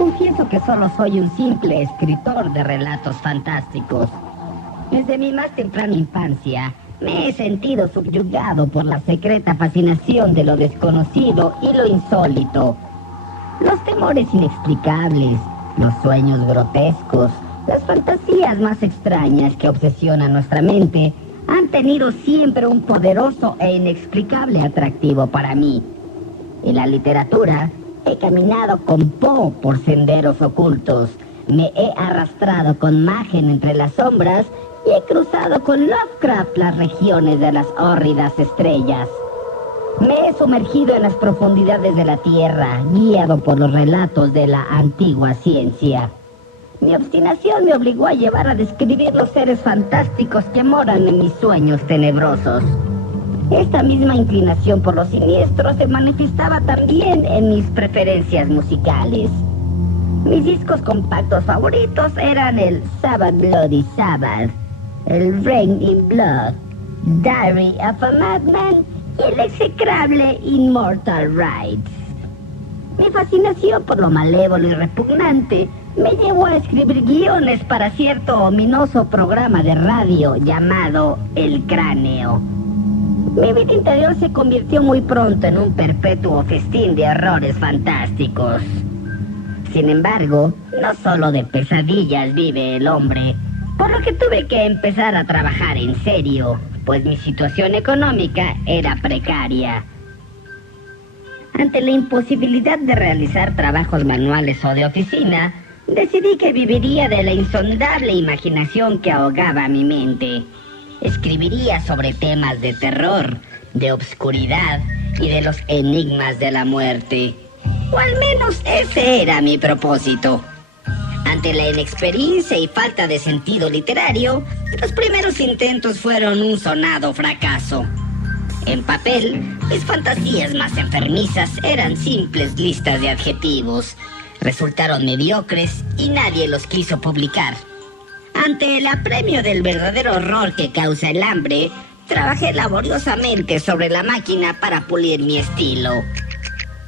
confieso que solo soy un simple escritor de relatos fantásticos. Desde mi más temprana infancia, me he sentido subyugado por la secreta fascinación de lo desconocido y lo insólito. Los temores inexplicables, los sueños grotescos, las fantasías más extrañas que obsesionan nuestra mente han tenido siempre un poderoso e inexplicable atractivo para mí. En la literatura, he caminado con Poe por senderos ocultos, me he arrastrado con Machen entre las sombras y he cruzado con Lovecraft las regiones de las hórridas estrellas. Me he sumergido en las profundidades de la tierra, guiado por los relatos de la antigua ciencia. Mi obstinación me obligó a llevar a describir los seres fantásticos que moran en mis sueños tenebrosos. Esta misma inclinación por lo siniestro se manifestaba también en mis preferencias musicales. Mis discos compactos favoritos eran el Sabbath Bloody Sabbath, el Rain in Blood, Diary of a Madman y el execrable Immortal Rights. Mi fascinación por lo malévolo y repugnante me llevó a escribir guiones para cierto ominoso programa de radio llamado El Cráneo. Mi vida interior se convirtió muy pronto en un perpetuo festín de horrores fantásticos. Sin embargo, no solo de pesadillas vive el hombre, por lo que tuve que empezar a trabajar en serio, pues mi situación económica era precaria. Ante la imposibilidad de realizar trabajos manuales o de oficina, decidí que viviría de la insondable imaginación que ahogaba mi mente. Escribiría sobre temas de terror, de obscuridad y de los enigmas de la muerte. O al menos ese era mi propósito. Ante la inexperiencia y falta de sentido literario, los primeros intentos fueron un sonado fracaso. En papel, mis fantasías más enfermizas eran simples listas de adjetivos. Resultaron mediocres y nadie los quiso publicar. Ante el apremio del verdadero horror que causa el hambre, trabajé laboriosamente sobre la máquina para pulir mi estilo.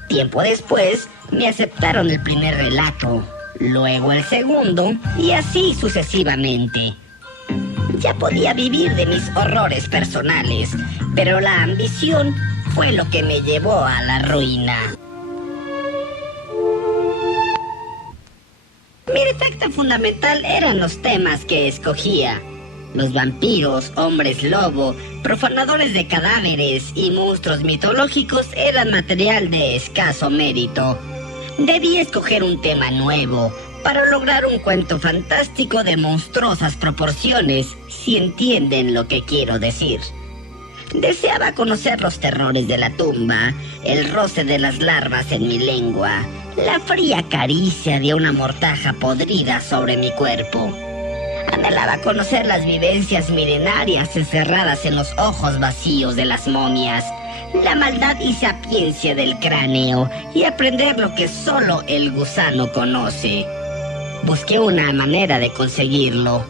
Tiempo después, me aceptaron el primer relato, luego el segundo, y así sucesivamente. Ya podía vivir de mis horrores personales, pero la ambición fue lo que me llevó a la ruina. Mi defecto fundamental eran los temas que escogía. Los vampiros, hombres lobo, profanadores de cadáveres y monstruos mitológicos eran material de escaso mérito. Debí escoger un tema nuevo para lograr un cuento fantástico de monstruosas proporciones, si entienden lo que quiero decir. Deseaba conocer los terrores de la tumba, el roce de las larvas en mi lengua, la fría caricia de una mortaja podrida sobre mi cuerpo. Anhelaba conocer las vivencias milenarias encerradas en los ojos vacíos de las momias, la maldad y sapiencia del cráneo y aprender lo que solo el gusano conoce. Busqué una manera de conseguirlo.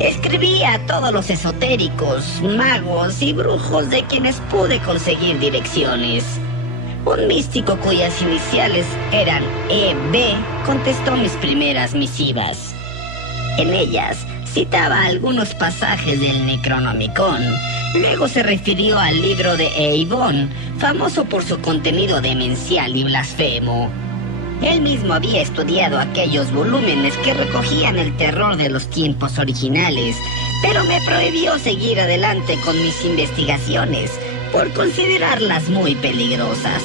Escribí a todos los esotéricos, magos y brujos de quienes pude conseguir direcciones. Un místico cuyas iniciales eran E.B. contestó mis primeras misivas. En ellas citaba algunos pasajes del Necronomicon. Luego se refirió al libro de Eibon, famoso por su contenido demencial y blasfemo. Él mismo había estudiado aquellos volúmenes que recogían el terror de los tiempos originales, pero me prohibió seguir adelante con mis investigaciones por considerarlas muy peligrosas.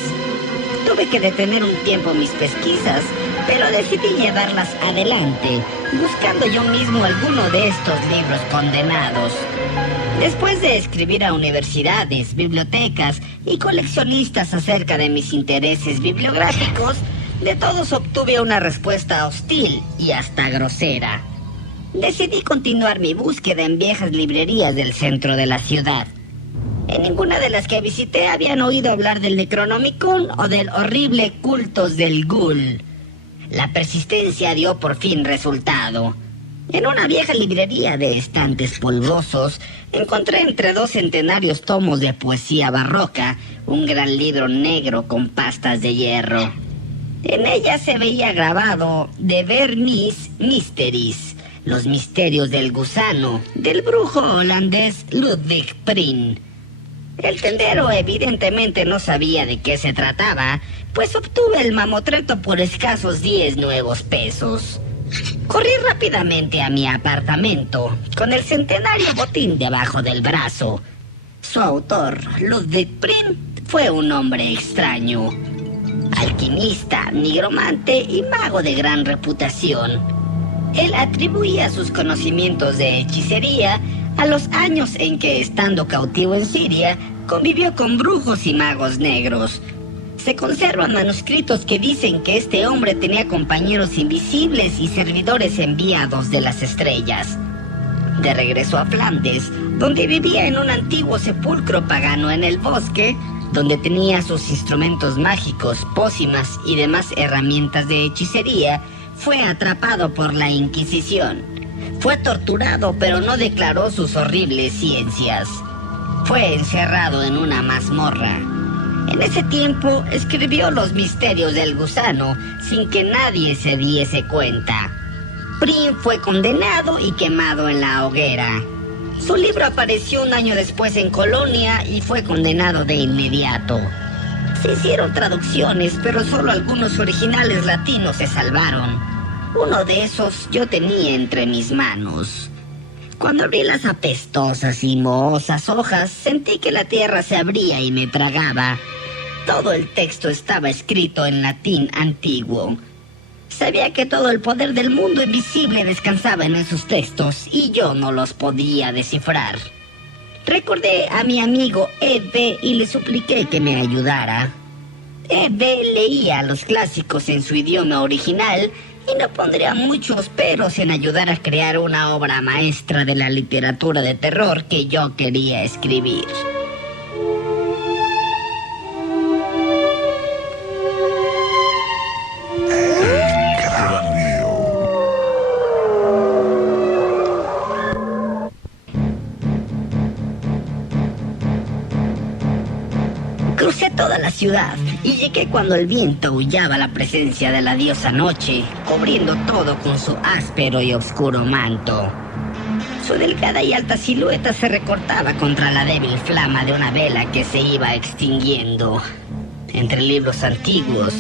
Tuve que detener un tiempo mis pesquisas, pero decidí llevarlas adelante, buscando yo mismo alguno de estos libros condenados. Después de escribir a universidades, bibliotecas y coleccionistas acerca de mis intereses bibliográficos, de todos obtuve una respuesta hostil y hasta grosera. Decidí continuar mi búsqueda en viejas librerías del centro de la ciudad. En ninguna de las que visité habían oído hablar del Necronomicon o del horrible Cultos del Ghoul. La persistencia dio por fin resultado. En una vieja librería de estantes polvosos, encontré entre 2 centenarios tomos de poesía barroca un gran libro negro con pastas de hierro. En ella se veía grabado De Vernis Mysteries, los misterios del gusano, del brujo holandés Ludwig Prin. El tendero evidentemente no sabía de qué se trataba, pues obtuve el mamotreto por escasos 10 nuevos pesos. Corrí rápidamente a mi apartamento, con el centenario botín debajo del brazo. Su autor, Ludwig Prin, fue un hombre extraño. Alquimista, nigromante y mago de gran reputación. Él atribuía sus conocimientos de hechicería a los años en que, estando cautivo en Siria, convivió con brujos y magos negros. Se conservan manuscritos que dicen que este hombre tenía compañeros invisibles y servidores enviados de las estrellas. De regreso a Flandes, donde vivía en un antiguo sepulcro pagano en el bosque, donde tenía sus instrumentos mágicos, pócimas y demás herramientas de hechicería, fue atrapado por la Inquisición. Fue torturado, pero no declaró sus horribles ciencias. Fue encerrado en una mazmorra. En ese tiempo escribió Los misterios del gusano sin que nadie se diese cuenta. Prin fue condenado y quemado en la hoguera. Su libro apareció un año después en Colonia y fue condenado de inmediato. Se hicieron traducciones, pero solo algunos originales latinos se salvaron. Uno de esos yo tenía entre mis manos. Cuando abrí las apestosas y mohosas hojas, sentí que la tierra se abría y me tragaba. Todo el texto estaba escrito en latín antiguo. Sabía que todo el poder del mundo invisible descansaba en esos textos y yo no los podía descifrar. Recordé a mi amigo E.B. y le supliqué que me ayudara. E.B. leía los clásicos en su idioma original y no pondría muchos peros en ayudar a crear una obra maestra de la literatura de terror que yo quería escribir. Crucé toda la ciudad y llegué cuando el viento aullaba la presencia de la diosa noche, cubriendo todo con su áspero y oscuro manto. Su delgada y alta silueta se recortaba contra la débil flama de una vela que se iba extinguiendo. Entre libros antiguos,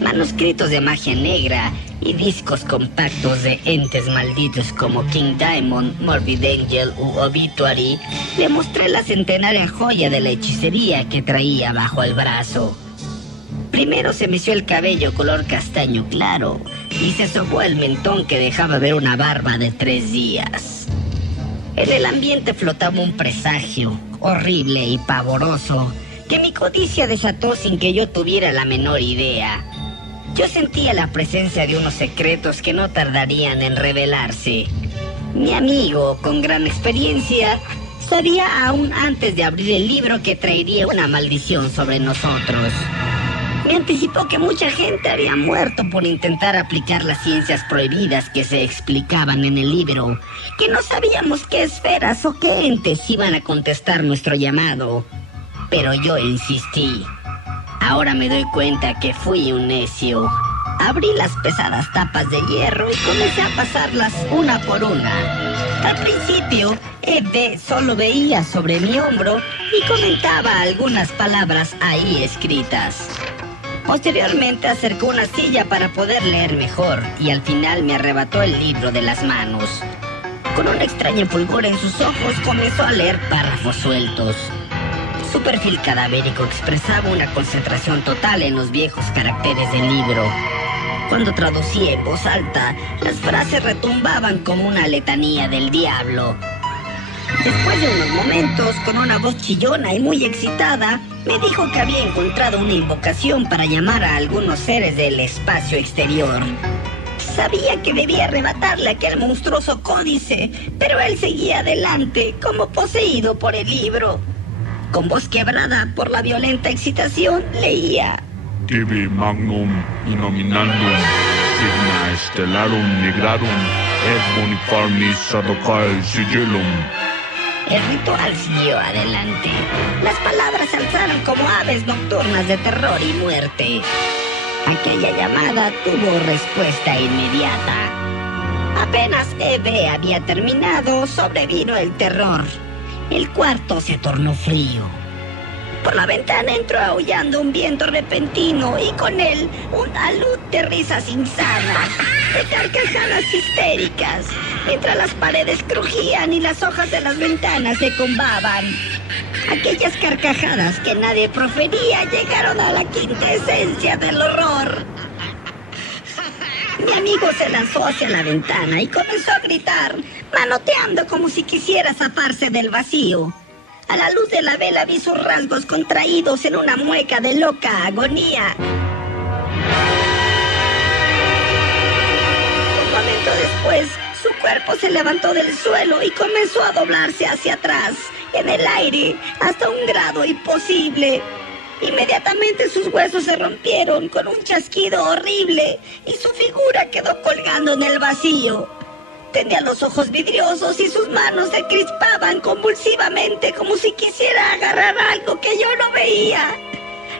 manuscritos de magia negra y discos compactos de entes malditos como King Diamond, Morbid Angel u Obituary, le mostré la centenaria joya de la hechicería que traía bajo el brazo. Primero se meció el cabello color castaño claro y se sobó el mentón que dejaba ver una barba de 3 días. En el ambiente flotaba un presagio horrible y pavoroso que mi codicia desató sin que yo tuviera la menor idea. Yo sentía la presencia de unos secretos que no tardarían en revelarse. Mi amigo, con gran experiencia, sabía aún antes de abrir el libro que traería una maldición sobre nosotros. Me anticipó que mucha gente había muerto por intentar aplicar las ciencias prohibidas que se explicaban en el libro, que no sabíamos qué esferas o qué entes iban a contestar nuestro llamado. Pero yo insistí. Ahora me doy cuenta que fui un necio. Abrí las pesadas tapas de hierro y comencé a pasarlas una por una. Al principio, E.B. solo veía sobre mi hombro y comentaba algunas palabras ahí escritas. Posteriormente acercó una silla para poder leer mejor y al final me arrebató el libro de las manos. Con un extraño fulgor en sus ojos comenzó a leer párrafos sueltos. Su perfil cadavérico expresaba una concentración total en los viejos caracteres del libro. Cuando traducía en voz alta, las frases retumbaban como una letanía del diablo. Después de unos momentos, con una voz chillona y muy excitada, me dijo que había encontrado una invocación para llamar a algunos seres del espacio exterior. Sabía que debía arrebatarle aquel monstruoso códice, pero él seguía adelante, como poseído por el libro. Con voz quebrada por la violenta excitación, leía: Tibi magnum innominandum signa stellarum nigrarum et boniformis sadocae sigillum. El ritual siguió adelante. Las palabras se alzaron como aves nocturnas de terror y muerte. Aquella llamada tuvo respuesta inmediata. Apenas Eve había terminado, sobrevino el terror. El cuarto se tornó frío. Por la ventana entró aullando un viento repentino y con él un alud de risas insanas, de carcajadas histéricas, mientras las paredes crujían y las hojas de las ventanas se combaban. Aquellas carcajadas que nadie profería llegaron a la quinta esencia del horror. Mi amigo se lanzó hacia la ventana y comenzó a gritar, manoteando como si quisiera zafarse del vacío. A la luz de la vela vi sus rasgos contraídos en una mueca de loca agonía. Un momento después, su cuerpo se levantó del suelo y comenzó a doblarse hacia atrás, en el aire, hasta un grado imposible. Inmediatamente sus huesos se rompieron con un chasquido horrible y su figura quedó colgando en el vacío. Tenía los ojos vidriosos y sus manos se crispaban convulsivamente como si quisiera agarrar algo que yo no veía.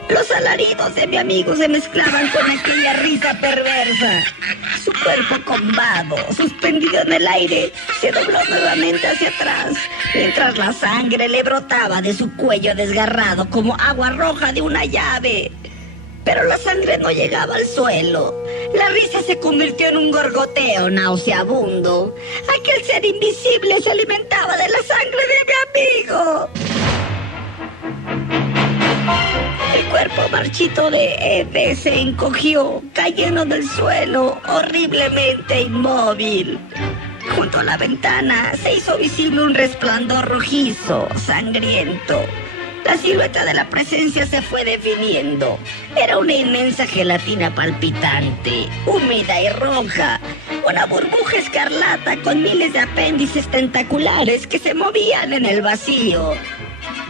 Los alaridos de mi amigo se mezclaban con aquella risa perversa. Su cuerpo combado, suspendido en el aire, se dobló nuevamente hacia atrás, mientras la sangre le brotaba de su cuello desgarrado como agua roja de una llave. Pero la sangre no llegaba al suelo. La risa se convirtió en un gorgoteo nauseabundo. Aquel ser invisible se alimentaba de la sangre de mi amigo. El cuerpo marchito de Eve se encogió, cayendo del suelo, horriblemente inmóvil. Junto a la ventana se hizo visible un resplandor rojizo, sangriento. La silueta de la presencia se fue definiendo. Era una inmensa gelatina palpitante, húmeda y roja. Una burbuja escarlata con miles de apéndices tentaculares que se movían en el vacío.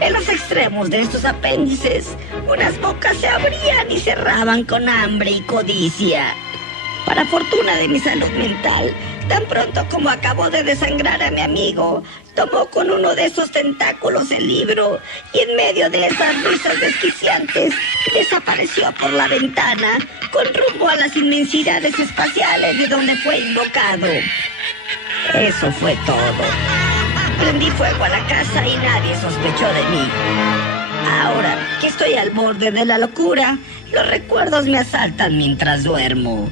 En los extremos de estos apéndices, unas bocas se abrían y cerraban con hambre y codicia. Para fortuna de mi salud mental, tan pronto como acabó de desangrar a mi amigo, tomó con uno de esos tentáculos el libro y en medio de esas risas desquiciantes desapareció por la ventana con rumbo a las inmensidades espaciales de donde fue invocado. Eso fue todo. Prendí fuego a la casa y nadie sospechó de mí. Ahora que estoy al borde de la locura, los recuerdos me asaltan mientras duermo.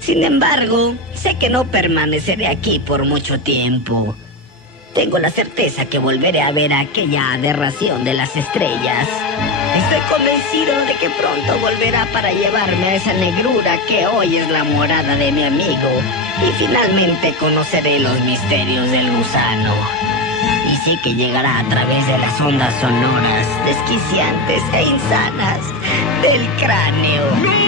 Sin embargo, sé que no permaneceré aquí por mucho tiempo. Tengo la certeza que volveré a ver aquella aberración de las estrellas. Estoy convencido de que pronto volverá para llevarme a esa negrura que hoy es la morada de mi amigo y finalmente conoceré los misterios del gusano. Y sé que llegará a través de las ondas sonoras, desquiciantes e insanas del cráneo.